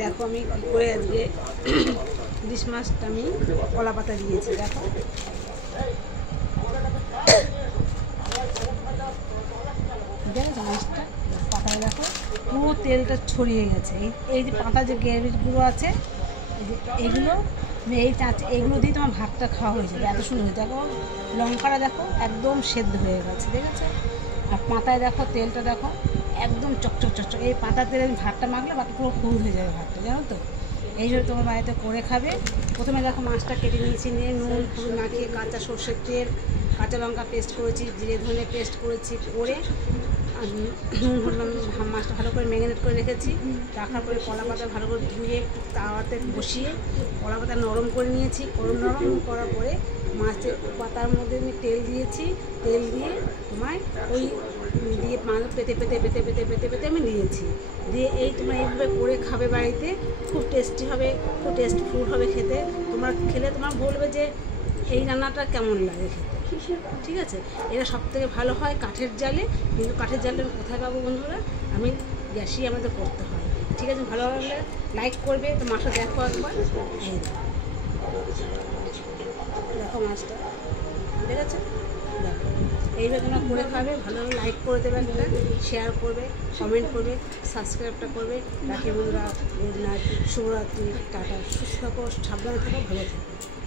দেখো আমি কী করে আজকে ইলিশ মাছটা আমি কলা পাতা দিয়েছি। দেখো দেখেছো মাছটা পাতায় দেখো পুরো তেলটা ছড়িয়ে গেছে। এই যে পাতা যে গ্রেভিগুলো আছে এইগুলো এইগুলো দিয়ে তোমার ভাতটা খাওয়া হয়ে যাবে, এত সুন্দর হয়ে দেখো। লঙ্কাটা দেখো একদম সেদ্ধ হয়ে গেছে, দেখেছো? আর পাতায় দেখো তেলটা দেখো একদম চকচক চকচক। এই পাতা তেলে ভাতটা মাখলে ভাতটা পুরো হলুদ হয়ে যাবে ভাতটা, জানো তো? এইভাবে তোমার বাড়িতে করে খাবে। প্রথমে দেখো মাছটা কেটে নিয়েছি, নিয়ে নুন হলুদ মাখিয়ে কাঁচা সর্ষের তেল, কাঁচা লঙ্কা পেস্ট করেছি, জিরে ধনে পেস্ট করেছি, করে নুন হলুদ মাছটা ভালো করে ম্যারিনেট করে রেখেছি। রাখার পরে কলা পাতা ভালো করে ধুয়ে একটু তাওয়াতে বসিয়ে কলা পাতা নরম করে নিয়েছি। নরম করার পরে মাছের পাতার মধ্যে আমি তেল দিয়েছি, তেল দিয়ে তোমায় ওই দিয়ে মাছ পেতে পেতে পেতে পেতে পেতে পেতে আমি দিয়েছি। দিয়ে এই তোমরা এইভাবে করে খাবে বাড়িতে, খুব টেস্টি হবে, খুব টেস্টফুল হবে খেতে। তোমরা খেলে তোমার বলবে যে এই রান্নাটা কেমন লাগে খেতে। ঠিক আছে, এটা সবথেকে ভালো হয় কাঠের জালে, কিন্তু কাঠের জালে আমি কোথায় পাবো বন্ধুরা? আমি গ্যাসেই আমাদের করতে হয়। ঠিক আছে, ভালো লাগলে লাইক করবে। তো মাছটা দেখো একবার, এই দেখো মাছটা, ঠিক আছে? দেখো এইভাবে তোমরা করে খাবে, ভালো লাইক করে দেবে, একটা শেয়ার করবে, কমেন্ট করবে, সাবস্ক্রাইবটা করবে। রাখি বন্ধুরা, গুড নাইট, শুভরাত্রি, টাটা, সুস্থ থাকো, সাবধানে থাকো, ভালো থাকো।